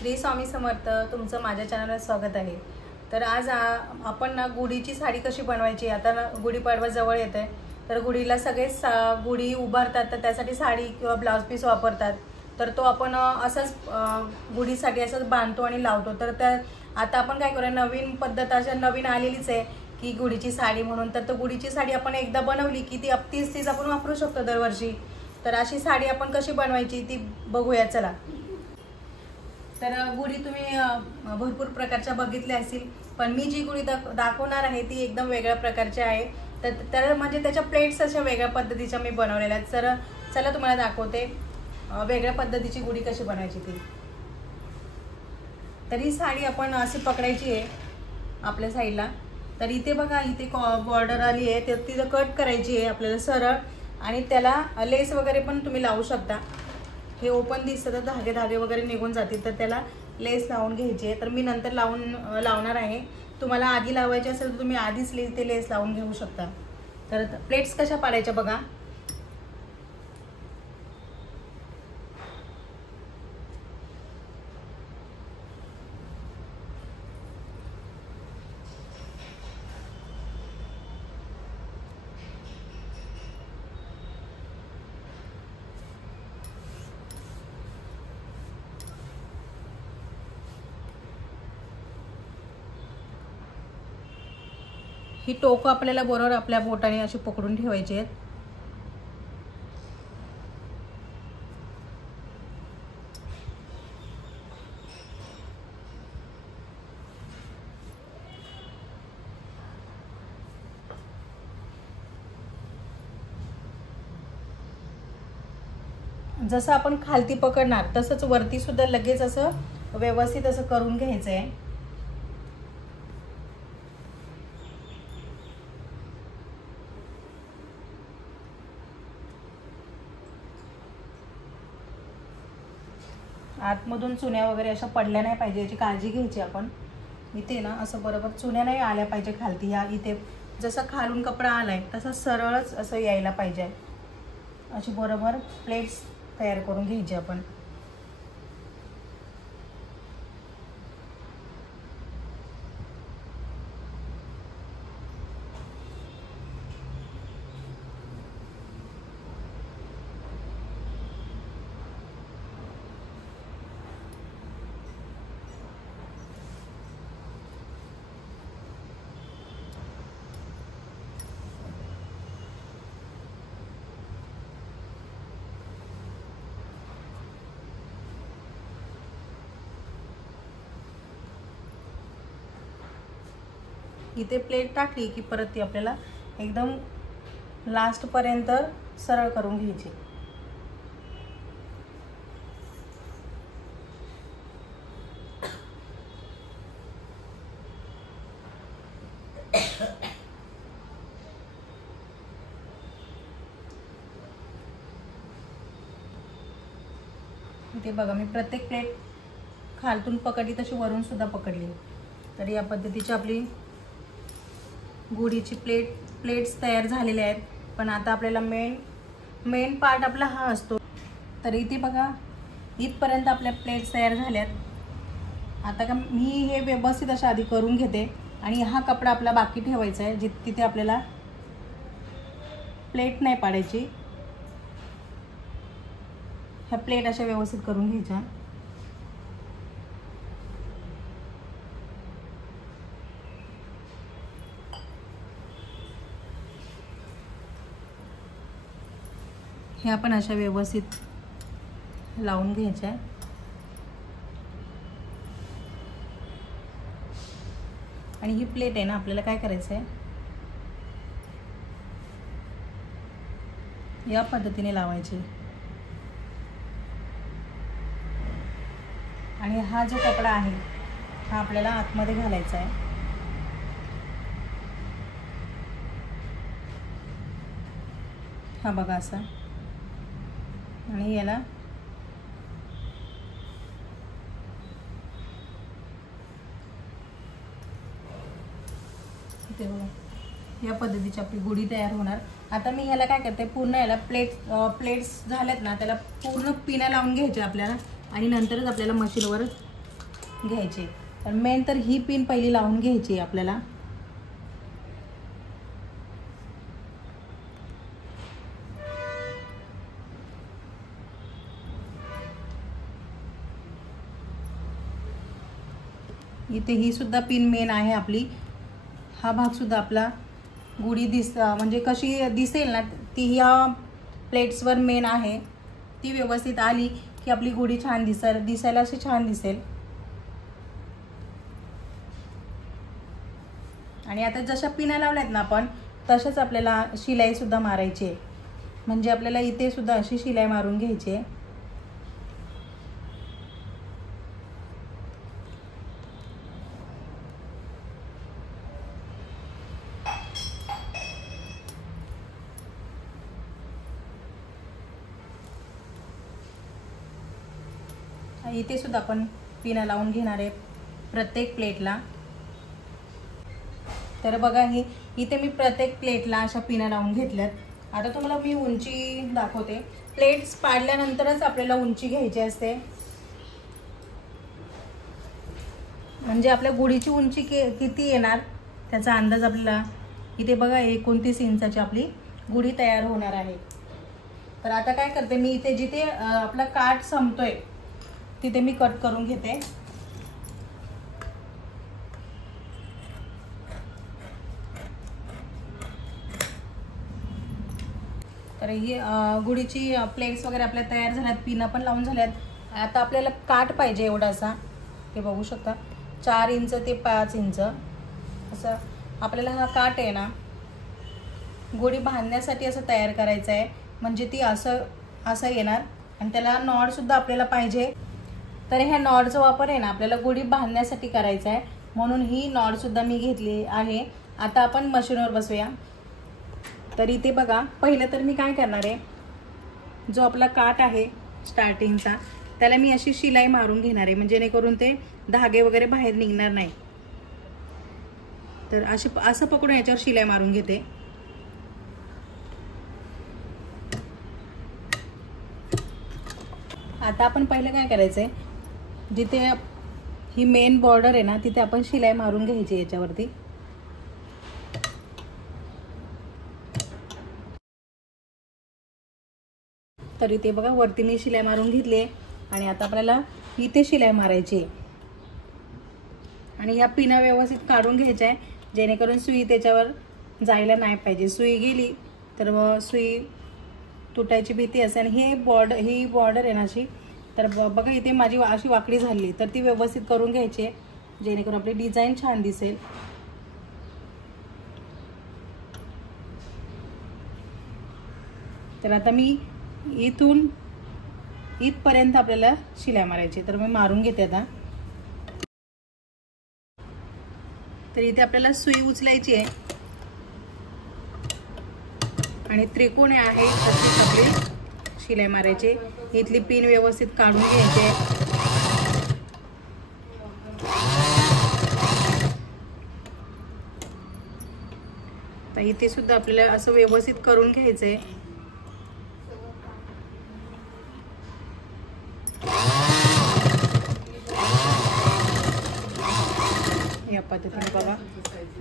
श्री स्वामी समर्थ. तुमचं माझ्या चॅनलवर स्वागत आहे. तर आज आपण ना गुढीची साडी कशी बनवायची, आता ना गुढीपाडवा जवळ येत आहे, तर गुढीला सगळेच गुढी उभारतात, तर त्यासाठी साडी किंवा ब्लाउज पीस वापरतात. तर तो आपण असंच गुढीसाठी असंच बांधतो आणि लावतो. तर त्या आता आपण काय करूया, नवीन पद्धत अशा नवीन आलेलीच आहे की गुढीची साडी म्हणून. तर गुढीची साडी आपण एकदा बनवली की ती तीच आपण वापरू शकतो दरवर्षी. तर अशी साडी आपण कशी बनवायची ती बघूया चला. तर गुढी तुम्ही भरपूर प्रकारच्या बघितल्या असतील, पण मी जी गुढी दाखवणार आहे ती एकदम वेगळ्या प्रकारची आहे. तर त्याला म्हणजे त्याच्या प्लेट्स अशा वेगळ्या पद्धतीच्या मी बनवलेल्या आहेत. तर चला तुम्हाला दाखवते वेगळ्या पद्धतीची गुढी कशी बनवायची ती. तर ही साडी आपण अशी पकडायची आहे आपल्या साईडला. तर इथे बघा, इथे बॉर्डर आली आहे, तर तिथं कट करायची आहे आपल्याला सरळ, आणि त्याला लेस वगैरे पण तुम्ही लावू शकता. हे ओपन दिसतं तर धागे वगैरे निघून जातील, तर त्याला लेस लावून घ्यायची आहे. तर मी नंतर लावणार आहे. तुम्हाला आधी लावायचे असेल तर तुम्ही आधीच ते लेस लावून घेऊ शकता. तर प्लेट्स कशा पाडायच्या बघा. ही टोकं आपल्याला बरोबर आपल्या बोटाने अशी पकडून ठेवायची आहेत. जसं आपण खालती पकडणार तसंच वरती सुद्धा लगेच असं व्यवस्थित असं करून घ्यायचं आहे. आतमधून चुन्या वगैरे अशा पडल्या नाही पाहिजे, याची काळजी घ्यायची आपण. इथे ना असं बरोबर चुन्या नाही आल्या पाहिजे खालती. या इथे जसं खालून कपडा आलाय तसं सरळच असं यायला पाहिजे. अशी बरोबर प्लेट्स तयार करून घ्यायची आपण. इथे प्लेट टाकली की परत ती आपल्याला एकदम लास्ट पर्यंत सरळ करून घ्यायची. इथे बघा, मी प्रत्येक प्लेट खालतून पकडली तशी वरून सुद्धा पकडली. तर या पद्धतीची आपली गुढीची प्लेट्स तयार झालेले आहेत. पण आता आपल्याला मेन पार्ट आपला हा असतो. तर इथे बघा, इथपर्यंत आपल्या प्लेट्स तयार झाल्यात. आता का मी हे व्यवस्थित अशा आधी करून घेते, आणि हा कपडा आपला बाकी ठेवायचा आहे तिथे आपल्याला प्लेट नाही पाडायची. ह्या प्लेट अशा व्यवस्थित करून घ्यायच्या. हे आपण अशा व्यवस्थित लावून घ्यायच्या. आणि ही प्लेट आहे ना, आपल्याला काय करायचं आहे, या पद्धतीने लावायची. आणि हा जो कपडा आहे हा आपल्याला आतमध्ये घालायचा आहे. हा बघा असा, आणि याला इथे बघा या पद्धतीची आपली गुढी तयार होणार. आता मी ह्याला काय करते, पूर्ण याला प्लेट्स झाल्यात ना, त्याला पूर्ण पिना लावून घ्यायच्या आपल्याला, आणि नंतरच आपल्याला मशीनवर घ्यायचे. तर मेन तर ही पिन पहिली लावून घ्यायची आपल्याला. इथे ही सुद्धा पिन मेन आहे आपली. हा भाग सुद्धा आपला गुढी म्हणजे कशी दिसेल ना ती ह्या प्लेट्सवर मेन आहे. ती व्यवस्थित आली की आपली गुढी छान दिसायला अशी छान दिसेल. आणि आता जशा पिना लावल्यात ना आपण तशाच आपल्याला शिलाई सुद्धा मारायची आहे. म्हणजे आपल्याला इथे सुद्धा अशी शिलाई मारून घ्यायची आहे. इथे सुद्धा आपण पिना लावून घेणार आहे प्रत्येक प्लेटला. तर बघा इथे मी प्रत्येक प्लेटला अशा पिना लावून घेतल्यात. आता तुम्हाला मी उंची दाखवते. प्लेट्स पाडल्यानंतरच आपल्याला उंची घ्यायची असते. म्हणजे आपल्या गुढीची उंची किती येणार त्याचा अंदाज आपल्याला इथे बघा 29 इंचाची आपली गुढी तयार होणार आहे. तर आता काय करते मी इथे जिथे आपला काठ संपतोय तिथे मी कट करून घेते. तर ही गुढीची प्लेट्स वगैरे आपल्या तयार झाल्यात. पिना पण लावून झाल्यात. आता आपल्याला काठ पाहिजे एवढासा. ते बघू शकता 4 इंच ते 5 इंच असं आपल्याला हा काठ आहे ना गुढी बांधण्यासाठी असं तयार करायचं आहे. म्हणजे ती असं येणार. आणि त्याला नॉड सुद्धा आपल्याला पाहिजे. तर ह्या नॉडचा वापर आहे ना आपल्याला गुढी बांधण्यासाठी करायचा आहे. म्हणून ही नॉड सुद्धा मी घेतली आहे. आता आपण मशीनवर बसूया. तर इथे बघा पहिलं तर मी काय करणार आहे, जो आपला काठ आहे स्टार्टिंगचा त्याला मी अशी शिलाई मारून घेणार आहे. म्हणजे जेणेकरून ते धागे वगैरे बाहेर निघणार नाही. तर असं पकडून याच्यावर शिलाई मारून घेते. आता आपण पहिलं काय करायचंय, जिथे ही मेन बॉर्डर आहे ना तिथे आपण शिलाई मारून घ्यायची याच्यावरती. तर इथे बघा वरती मी शिलाई मारून घेतली आहे. आणि आता आपल्याला इथे शिलाई मारायची आहे. आणि ह्या पिना व्यवस्थित काढून घ्यायच्या आहे जेणेकरून सुई त्याच्यावर जायला नाही पाहिजे. सुई गेली तर मग सुई तुटायची भीती असते. आणि ही बॉर्डर आहे ना अशी, तर बघा इथे माझी अशी वाकडी झाली तर ती व्यवस्थित करून घ्यायची आहे जेणेकरून आपली डिझाईन छान दिसेल. तर आता मी इथून इथपर्यंत आपल्याला शिलाई मारायची. तर मी मारून घेते आता. तर इथे आपल्याला सुई उचलायची आहे आणि त्रिकोण आहे तशीच आपली शिलाई मारायची. इथली पिन व्यवस्थित काढून घ्यायची. तर इथे सुद्धा आपल्याला असं व्यवस्थित करून घ्यायचंय. या पद्धतीने बघा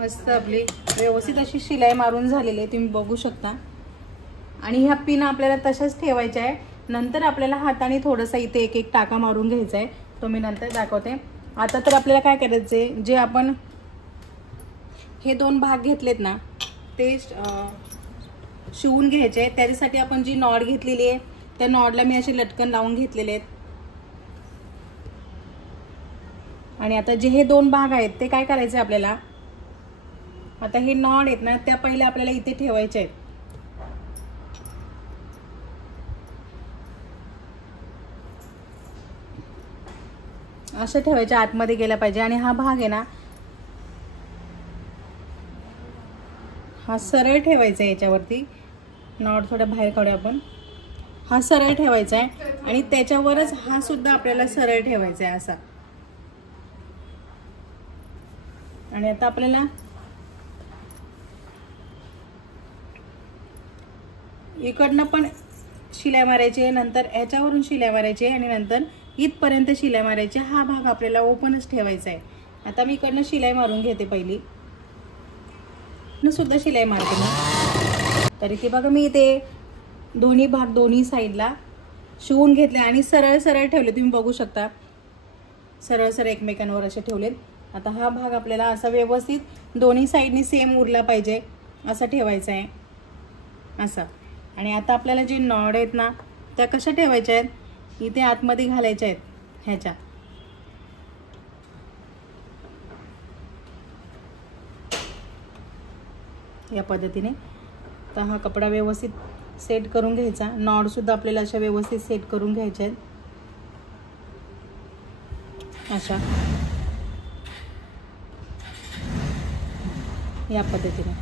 मस्त आपली व्यवस्थित अशी शिलाई मारून झालेली आहे, तुम्ही बघू शकता. आणि ह्या पिना आपल्याला तशाच ठेवायच्या आहे. नंतर आपल्याला हाताने थोडंसं इथे एक एक टाका मारून घ्यायचा आहे, तो मी नंतर दाखवते. आता तर आपल्याला काय करायचं आहे, जे आपण हे 2 भाग घेतलेत ना ते शिवून घ्यायचे. त्याच्यासाठी आपण जी नॉड घेतलेली आहे त्या नॉडला मी असे लटकन लावून घेतलेले आहेत. आणि आता जे हे 2 भाग आहेत ते काय करायचे आपल्याला, आता हे नॉड आहेत ना त्या पहिले आपल्याला इथे ठेवायचे आहेत. असं ठेवायचे, आतमध्ये गेला पाहिजे. आणि हा भाग आहे ना हा सरळ ठेवायचा आहे. याच्यावरती नॉड थोडं बाहेर काढू आपण. हा सरळ ठेवायचा आहे आणि त्याच्यावरच हा सुद्धा आपल्याला सरळ ठेवायचा आहे असा. आणि आता आपल्याला इकडनं पण शिलाई मारायची आहे, नंतर ह्याच्यावरून शिलाई मारायची आहे आणि नंतर इथपर्यंत शिलाई मारायची. हा भाग आपल्याला ओपनच ठेवायचा आहे. आता मी इकडनं शिलाई मारून घेते पहिली, सुद्धा शिलाई मारते मी. तर इथे बघा मी इथे दोन्ही भाग दोन्ही साईडला शिवून घेतले आणि सरळ सरळ ठेवले. तुम्ही बघू शकता सरळ सरळ एकमेकांवर असे ठेवलेत. आता हा भाग आपल्याला असा व्यवस्थित दोन्ही साईडनी सेम उरला पाहिजे असा ठेवायचा आहे असा. आणि आता आपल्याला जे नॉड आहेत ना त्या कशा ठेवायच्या आहेत, इथे आतमध्ये घालायच्या आहेत ह्याच्या. या पद्धतीने. तर हा कपडा व्यवस्थित सेट करून घ्यायचा. नॉड सुद्धा आपल्याला अशा व्यवस्थित सेट करून घ्यायचे आहेत अशा या पद्धतीने.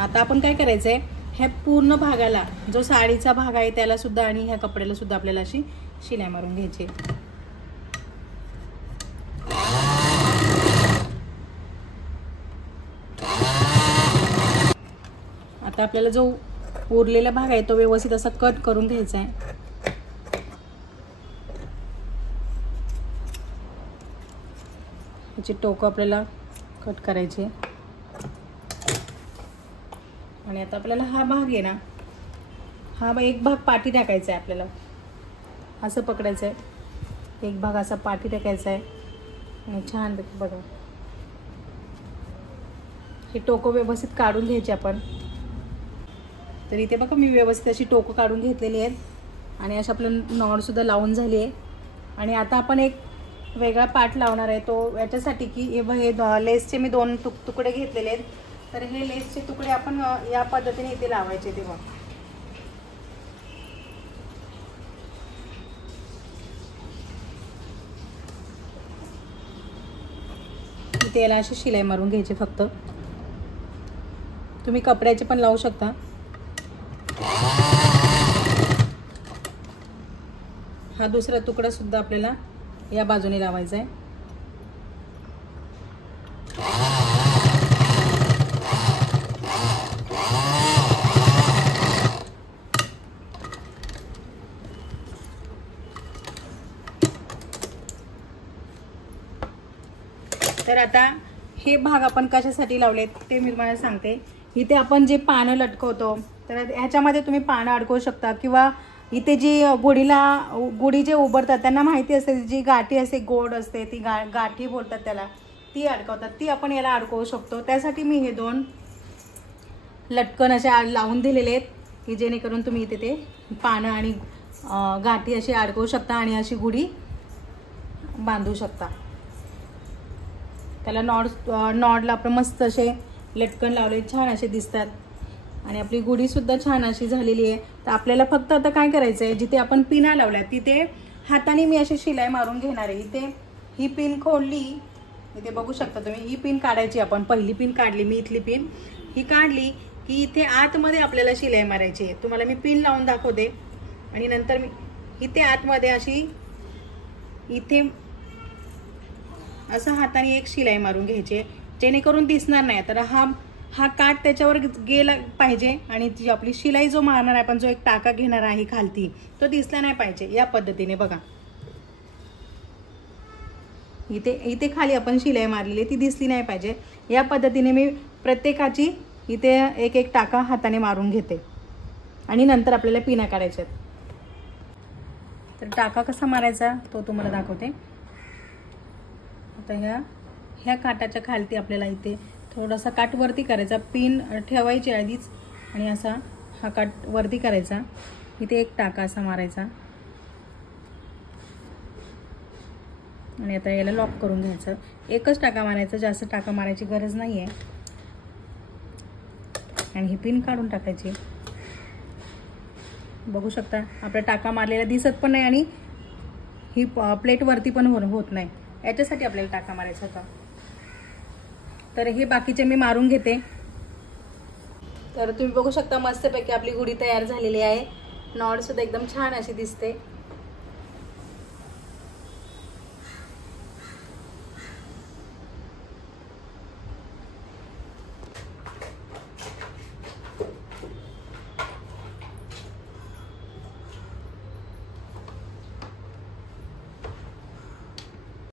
आता आपण काय करायचं आहे, ह्या पूर्ण भागाला जो साडीचा भाग आहे त्याला सुद्धा आणि ह्या कपड्याला सुद्धा आपल्याला अशी शिलाई मारून घ्यायची. आता आपल्याला जो उरलेला भाग आहे तो व्यवस्थित असा कट करून घ्यायचा आहे. याची टोकं आपल्याला कट करायची. आणि आता आपल्याला हा भाग आहे ना, हा एक भाग पाठी टाकायचा आहे. आपल्याला असं पकडायचं आहे, एक भाग असा पाठी टाकायचा आहे आणि छान बघा हे टोकं व्यवस्थित काढून घ्यायचे आपण. तर इथे बघा मी व्यवस्थित अशी टोकं काढून घेतलेली आहेत आणि अशा आपलं नॉडसुद्धा लावून झाली आहे. आणि आता आपण एक वेगळा पार्ट लावणार आहे तो याच्यासाठी की हे लेसचे मी 2 तुकडे घेतलेले आहेत. तर हे लेसचे तुकडे आपण या पद्धतीने इथे लावायचे. तेव्हा इथे याला अशी शिलाई मारून घ्यायची. फक्त तुम्ही कपड्याचे पण लावू शकता. हा दुसरा तुकडा सुद्धा आपल्याला या बाजूने लावायचा आहे. तर आता हे भाग आपण कशासाठी लावलेत ते मी तुम्हाला सांगते. इथे आपण जे पानं लटकवतो तर ह्याच्यामध्ये तुम्ही पानं अडकवू शकता किंवा इथे जी गुढी जे उभारतात त्यांना माहिती असते जी गाठी असते गोड असते ती गाठी बोलतात त्याला, ती अडकवतात. ती आपण याला अडकवू शकतो. त्यासाठी मी हे 2 लटकन असे लावून दिलेले आहेत की जेणेकरून तुम्ही इथे ते पानं आणि गाठी अशी अडकवू शकता आणि अशी गुढी बांधू शकता. त्याला नॉडला आपण मस्त असे लटकन लावले, छान असे दिसतात आणि आपली गुढीसुद्धा छान अशी झालेली आहे. तर आपल्याला फक्त आता काय करायचं आहे, जिथे आपण पिना लावल्या तिथे हाताने मी अशी शिलाई मारून घेणार आहे. इथे ही पिन खोलली, इथे बघू शकता तुम्ही, ही पिन काढायची. आपण पहिली पिन काढली, मी इथली पिन ही काढली की इथे आतमध्ये आपल्याला शिलाई मारायची आहे. तुम्हाला मी पिन लावून दाखवते आणि नंतर मी इथे आतमध्ये अशी इथे असं हाताने एक शिलाई मारून घ्यायची जेणेकरून दिसणार नाही. तर हा काठ त्याच्यावर गेला पाहिजे आणि जी आपली शिलाई जो मारणार आहे आपण, जो एक टाका घेणार आहे खालती, तो दिसला नाही पाहिजे. या पद्धतीने बघा इथे खाली आपण शिलाई मारलेली ती दिसली नाही पाहिजे. या पद्धतीने मी प्रत्येकाची इथे एक एक टाका हाताने मारून घेते आणि नंतर आपल्याला पिना काढायच्या आहेत. तर टाका कसा मारायचा तो तुम्हाला दाखवते. आता ह्या काटाच्या खालती आपल्याला इथे थोडासा काट वरती करायचा, पिन ठेवायची आधीच आणि असा हा काट वरती करायचा. इथे एक टाका असा मारायचा आणि आता याला लॉक करून घ्यायचं. एकच टाका मारायचा, जास्त टाका मारायची गरज नाही आहे. आणि ही पिन काढून टाकायची. बघू शकता आपला टाका मारलेला दिसत पण नाही आणि ही प्लेट वरती पण होत नाही. याच्यासाठी आपल्याला टाका मारायचा होता. तर हे बाकीचे मी मारून घेते. तर तुम्ही बघू शकता मस्तपैकी आपली गुढी तयार झालेली आहे. नॉड सुद्धा एकदम छान अशी दिसते.